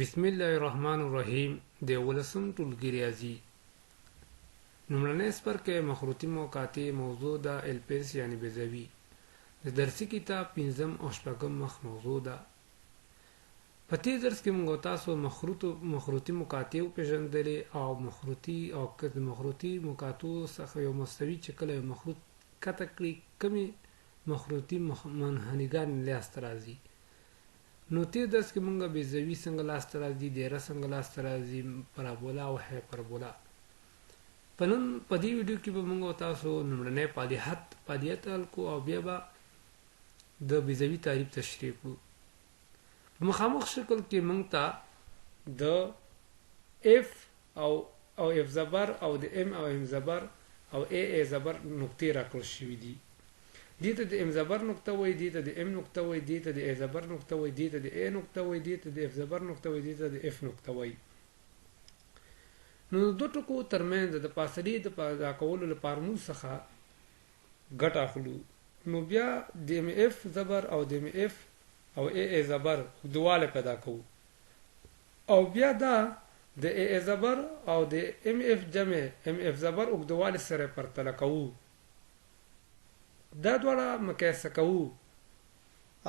بسم الله الرحمن الرحیم د ولسم ټولګي ریاضي لومړنی څپرکی مخروطي موقعاتي موضوع ده الپس یعنی بیضوي د درسي کتاب پنځم او شپږم مخ موضوع ده. په دې درس کې موږ تاسو مخروطي موقعاتي وپېژندلې او مخروطي موقعاتو څخه یو مستوي چې کله یو مخروط کته کړي کومې مخروطي منحنیګان لاسته راځي. نو دې درس کې موږ بیضوي څنګه لاسته راځي، دایره څنګه لاسته راځي، پرابولا او هایپربولا. په دې ویډیو کې به موږ تاسو لومړنی فعالیت حل کوو او بیا به د بیضوي تعریف تشریح کړو. په مخامخ شکل کې موږ ته د اف او اف زبر او د ام او ام زبر او ای زبر نقطې راکړل شوي دي. دې ته د ام زبر نقطه وایي، دې ته د ام نقطه وایي، دې ته د ای زبر نقطه وایي، دې ته د ای نقطه وایي، دې ته د اف زبر نقطه وایي، دې ته د اف نقطه وایي. نو دو ټکو ترمنځ د فاصلې د پیدا کولو لپاره موږ څخه ګټه اخلو. نو بیا د ام اف زبر او د ام اف او ای زبر اوږدوالی پیدا کوو او بیا دا د ای زبر او د ام اف جمع ام اف زبر اوږدوالی سره پرتله کوو. دا دواړه مقایسه کوو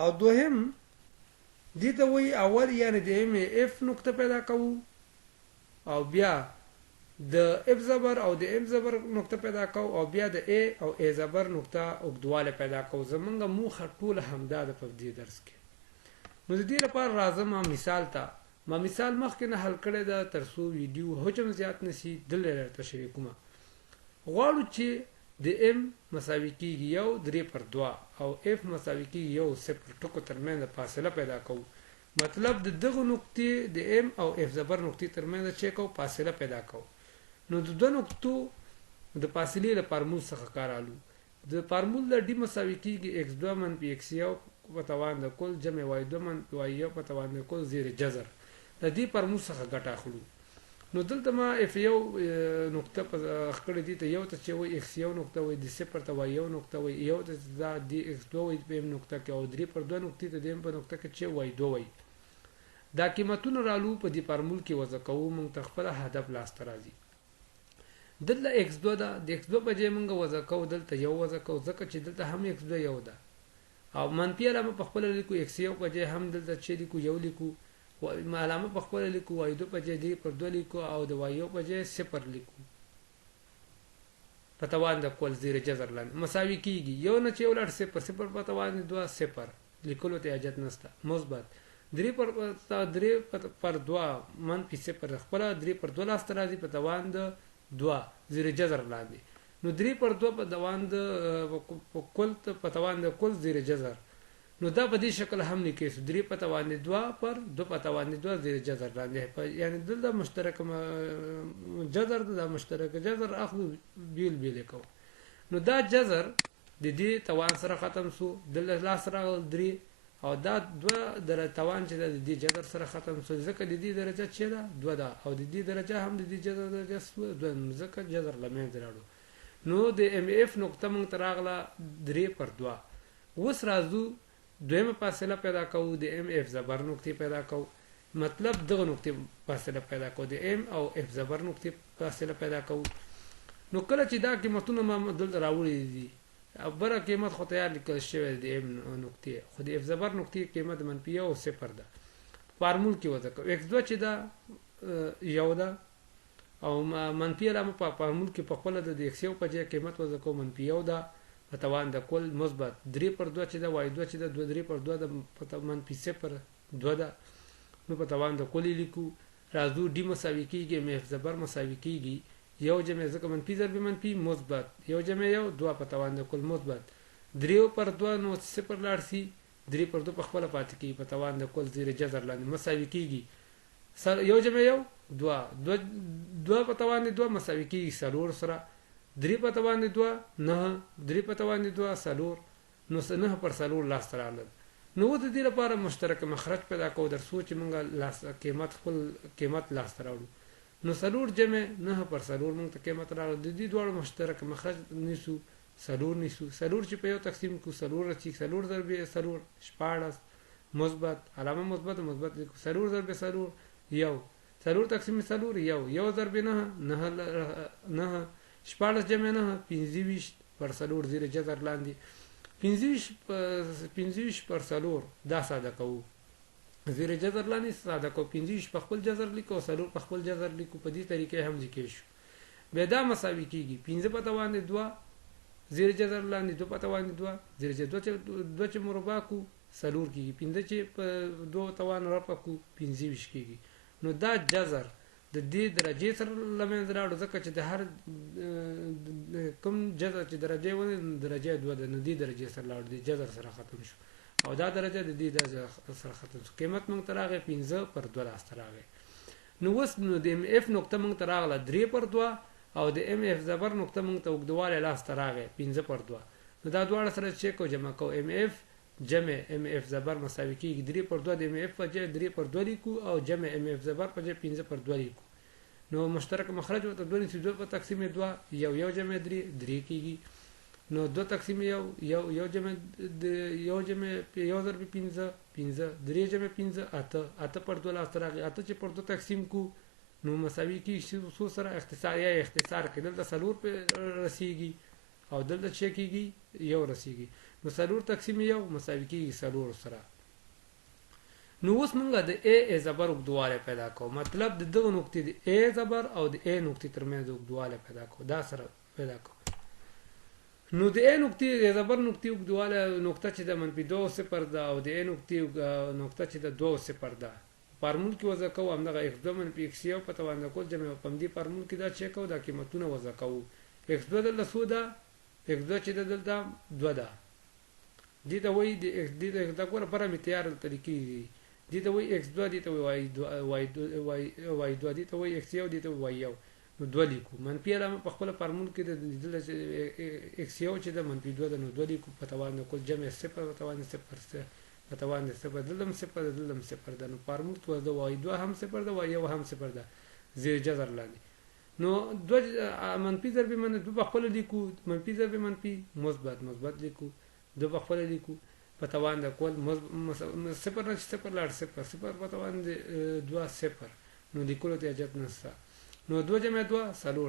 او دوهم دې ته وایي اول یعنی د ام اف نقطه پیدا کوو او بیا د اف زبر او د ام زبر نقطه پیدا کوو او بیا د ای او ای زبر نقطه اوږدوالی پیدا کوو. زمونږ موخه ټوله همدا ده په دې درس کې. نو د دې لپاره راځم ما مثال مخکې نه حل کړی ده تر څو ویډیو حجم زیات نشي دلته تشریح کوم. غواړو چې د ام مساوي کیږي 1/3 او اف مساوي کیږي 1 ټکو ترمنځ فاصله پیدا کوو. مطلب د دغه نقطې د ام او اف زبر نقطې ترمنځ چې کوو فاصله پیدا کوو. نو د دوه نقطو د فاصلې له فارمول څخه کار اخلو. د فارمول د ډي مساوي کیږي x2 - x1 په توان د کل جمع y2 - y1 په توان د کل زیر جذر. د دې فارمول څخه ګټه اخلو. نو دلته ما اف یو نقطه په خکړې دي ته یو ته چې وای x1 نقطه وای د 0 ته وای یو نقطه وای یو ته دا د x2 وای په نقطه کې او 3/2 نقطې ته د په نقطه کې چې وای 2 وای. دا قیمتونه رالو په دې فارمول کې وضع کوو، موږ ته خپل هدف لاسته راځي. دلته x2 ده، د x2 په ځای موږ وضع کوو دلته یو وضع کوو ځکه چې دلته هم x2 یو ده او منفي علامه په خپل لیکو x1 په ځای هم دلته چې لیکو یو لیکو، علامه په خپل لیکو y2 په ځای 3/2 لیکو او د y1 په ځای 0 لیکو په توان د کل زیر جذر لاندې مساوي کیږي یو نه چې ولر 0 په توان 2 0 لیکلو ته حاجت نشته. مثبت 3/2 منفي 0 خپل 3/2 لاسته راځي په توان د 2 زیر جذر لاندې. نو 3/2 په توان د کل زیر جذر. نو دا په دې شکل هم لیکي 3 په توان 2 پر 2 په توان 2 زیر جذر لاندې یعنی دلته مشترک جذر د مشترک جذر اخلو بیل کوو. نو دا جذر د دې توان سره ختم شو د لاس سره 3 او دا 2 در توان چې د دې جذر سره ختم شو ځکه د دې درجه چې ده 2 ده او د دې درجه هم د دې جذر درجه 2 ځکه جذر لمنځه راړو. نو د ام اف نقطه موږ ته راغله 3/2. اوس راځو دویمه فاصله پیدا کوو، د ام اف زبر نقطې پیدا کوو. مطلب دغه نقطې فاصله پیدا کوو، د ام او اف زبر نقطې فاصله پیدا کوو. نو کله چې دا قیمتونه ما دلته راوړي دي او بره قیمت خو تیار لیکل شوی د ام نقطې، خو د اف زبر نقطې قیمت منفي 1 او 0 ده. فارمول کې وضع کوو x2 چې دا یو ده او منفي علامه په فارمول کې په خپل د x1 په ځای قیمت وضع کوو منفي 1 ده په توان د کل. مثبت 3/2 چې دا y2 چې دا 3/2 د منفي 0/2 ده نو په توان د کل لیکو. راځو ډي مساوي کیږي ام اف زبر مساوي کیږي یو جمع ځکه منفي ضرب منفي مثبت یو جمع یو 2 په توان د کل مثبت 3/2 نو 0 لاړ شي 3/2 په خپل پاتې کیږي په توان د کل زیر جذر لاندې مساوي کیږي یو جمع یو 2 په توان 2 مساوي کیږي 4 سره 3 په توان 2 9 3 په توان 2 4 نو 9 پر 4 لاس راغله. نو د دې لپاره مشترک مخرج پیدا کوو در سوچ موږ خپل قیمت لاس راوړو. نو 4 جمع 9 پر 4 موږ ته قیمت راغله. د دې دوه مشترک مخرج نیسو 4 نیسو 4 چې په یو تقسیم کو 4 چې 4 ضرب 4 14 مثبت علامه مثبت لیکو 4 ضرب 4 یو، څلور تقسیم څلور یو ضرب نه، شپاړس جمع نه 25 پر څلور زیر جذر لاندې 25 پر څلور دا ساده کوو زیر جذر لاندې ساده کوو 25 په خپل جذر لیکو څلور په خپل جذر لیکو په دې طریقې هم لیکل شو بیا دا مساوي کیږي 15 په توان 2 زیر جذر لاندې 2 په توان 2 زیر جذر 2 چې مربع کو څلور کیږي 15 چې په 2 توان رفع کو 25 کیږي نو دا جذر د دې درجه سره لمنځ راوړو ځکه چې د هر کوم جذر چې درجه ونه درجه 2 د ندی درجه سره لاړ دي جذر سره ختم شو او دا درجه د دې د سره ختم شو قیمت موږ تراغه 15 پر 2 لاست راغی نو وس نو د ام اف نقطه موږ تراغله 3 پر 2 او د ام اف زبر نقطه موږ ته وګدواله لاست راغی 15 پر 2 نو دا دواړه سره چیک او جمع کو ام اف جمع ام اف زبر مساوي کیږي 3 پر 2 د ام اف په ځای 3 پر 2 لیکو او جمع ام اف زبر په ځای 15 پر 2 لیکو نو مشترک مخرج ورته 2 په تقسیم 2 یو جمع 3 کیږي نو 2 تقسیم یو جمع یو ضرب 15 3 جمع 15 8 پر 2 لاست راغی 8 چې پر 2 تقسیم کو نو مساوي کیږي څو سره اختصار کې دلته څلور په رسیږي او دلته چې کیږي یو رسیږي نو څلور تقسیم یو مساوي کیږي څلور سره نو اوس موږ د ا زبر وګدواله پیدا کوو مطلب د دغه نقطې د ا زبر او د ا نقطې ترمنځ وګدواله پیدا کوو دا سره پیدا کوو نو د ا نقطې زبر نقطې وګدواله نقطه چې د منفي 2 صفر ده او د ا نقطې نقطه چې د 2 صفر ده فارمول کې وضع کوو همدغه x2 منفي x1 په توان د کول جمع په دې فارمول کې دا چیک کوو دا قیمتونه وضع کوو x2 دلته څو ده x2 چې دلته 2 ده دې ته وایي د دا ګوره پارامتر طریقې دي ته وایي x2 دې ته وایي y2 دې ته وایي x1 دې ته وایي نو 2 لیکو منفي علامه په خپل فارمول کې د x1 چې د منفي 2 د نو 2 لیکو په توان د کول جمع 0 په توان 0 په توان د 0 دلم 0 د نو فارمول تو د y2 هم 0 د y1 هم 0 د زیر جذر لاندې نو 2 منفي ضرب منفي 2 په خپل لیکو منفي ضرب منفي مثبت لیکو 2 په خپل لیکو په توان د کول 0 نه 0 لاړ 0 په توان د 2 0 نو لیکلو ته اجازه نشته نو 2 جمع 2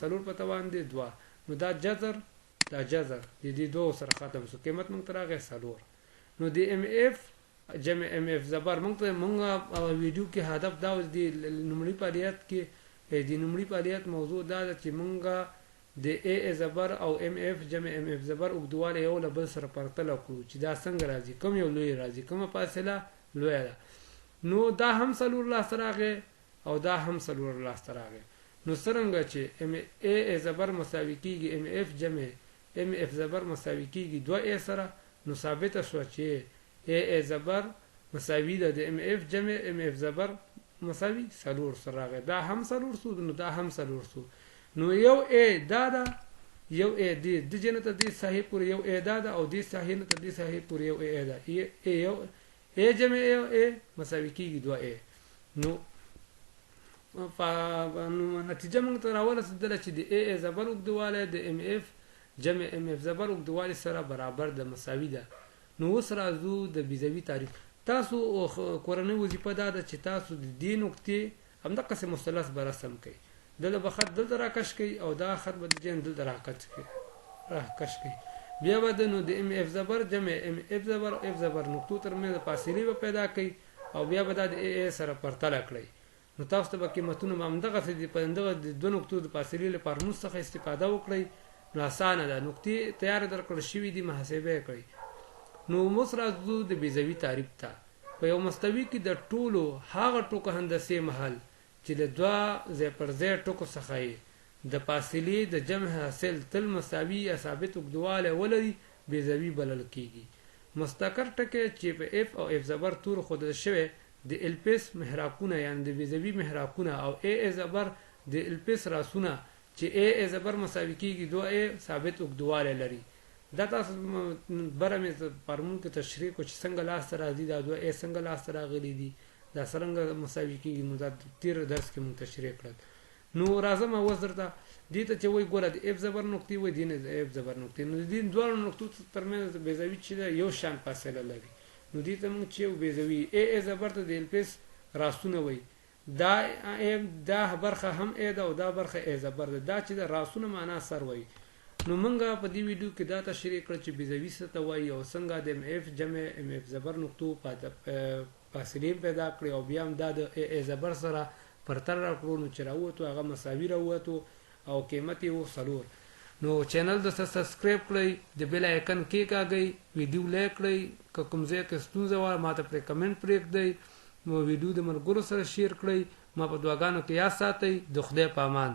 څلور په توان د 2 نو دا جذر د دې 2 سره ختم شو قیمت موږ تراغه څلور نو د ام اف جمع ام اف زبر موږ ویډیو کې هدف دا و د نمړي فعالیت کې د نمړي فعالیت موضوع دا چې موږ د ا زبر او ام اف جمع ام اف زبر وګدواله یو له بل سره پرتله کړو چې دا څنګه راځي کوم یو لوی راځي کومه فاصله لوی ده نو دا هم څلور لاس راغی او دا هم څلور لاس راغی نو څنګه چې ام ا زبر مساوي کیږي ام اف جمع ام اف زبر مساوي کیږي 2 ا سره نو ثابت شو چې ا زبر مساوي ده د ام اف جمع ام اف زبر مساوي څلور سره راغی دا هم څلور سو نو دا هم څلور سو نو یو ا دا یو ا د جنته د صحیح پور یو ا دا او د صحیح نه د صحیح پور یو ا دا یو ا جمع یو ا مساوي کیږي 2 ا نو نتیجه موږ ته راورسېدله چې د ا زبر وګدواله د ام اف جمع ام اف زبر وګدواله سره برابر د مساوي ده نو اوس راځو د بیزوي تعریف تاسو کورنۍ وظیفه دا ده چې تاسو د دې نقطې همدغه څه مثلث به رسم کړئ دلته به خط دلته راکش کوي او دا خط به دلته راکش کوي بیا به نو د ام اف زبر جمع ام اف زبر نقطو ترمنځ فاصله به پیدا کوي او بیا به د ا سره پرتله کړئ نو تاسو ته به قیمتونه همدغه څه په دغه د دوه نقطو د فاصلې له فارمول څخه استفاده وکړئ نو اسانه ده نقطې تیار درکړل شوې دي محاسبه کړئ نو موږ راځو د بیزوي تعریف ته په یو مستوي کې د ټولو هغه ټکو هندسي محل چې له 2 ځای پر ځای ټکو څخه د فاصلې د جمع حاصل تل مساوي یا ثابت وګدواله ولري بیزوي بلل کیږي مستقر ټکی چې په اف او اف زبر تور خود شوی د الپس محراقونه یعنی د بیزوي محراقونه او ا زبر د الپس راسونه چې ا زبر مساوي کیږي 2 ا ثابت وګدواله لري دا تاسو برمه فارمول کې تشریح کو چې څنګه لاس راځي دا 2 ا څنګه لاس راغلي دي دا څنګه مساوي کیږي نو دا تیر درس کې مون تشریح کړل نو راځم وزرته دې ته چې وای ګوره د اف زبر نقطې وای دینه د اف زبر نقطې نو دې دوه نقطو ترمنځ بیزوي چې یو شان فاصله لري نو دې ته مونږ چې بیزوي ا زبر ته د الپس راسونه وای دا برخه هم ا ده او دا برخه ا زبر ده. دا چې د راسونه معنا سر وای. نو مونږه په دې ویډیو کې دا تشریح کړ چې بیزوی څه ته وایي او څنګه د ام اف جمع ام اف زبر نقطو فاصلې پیدا کړې او بیا هم دا د ا زبر سره پرتر راکړو نو چې راووتو هغه مساوي راووتو او قیمت یې و 4. نو چینل د سبسکرایب کړئ، د بیل آیکن کې کاږئ، ویډیو لایک کړئ، که کوم ځای کې ستونزه وه ماته پرې کمنټ پرېږدئ، نو ویډیو د ملګرو سره شیر کړئ. ما په دعاګانو کې یاد ساتئ. د خدای په امان.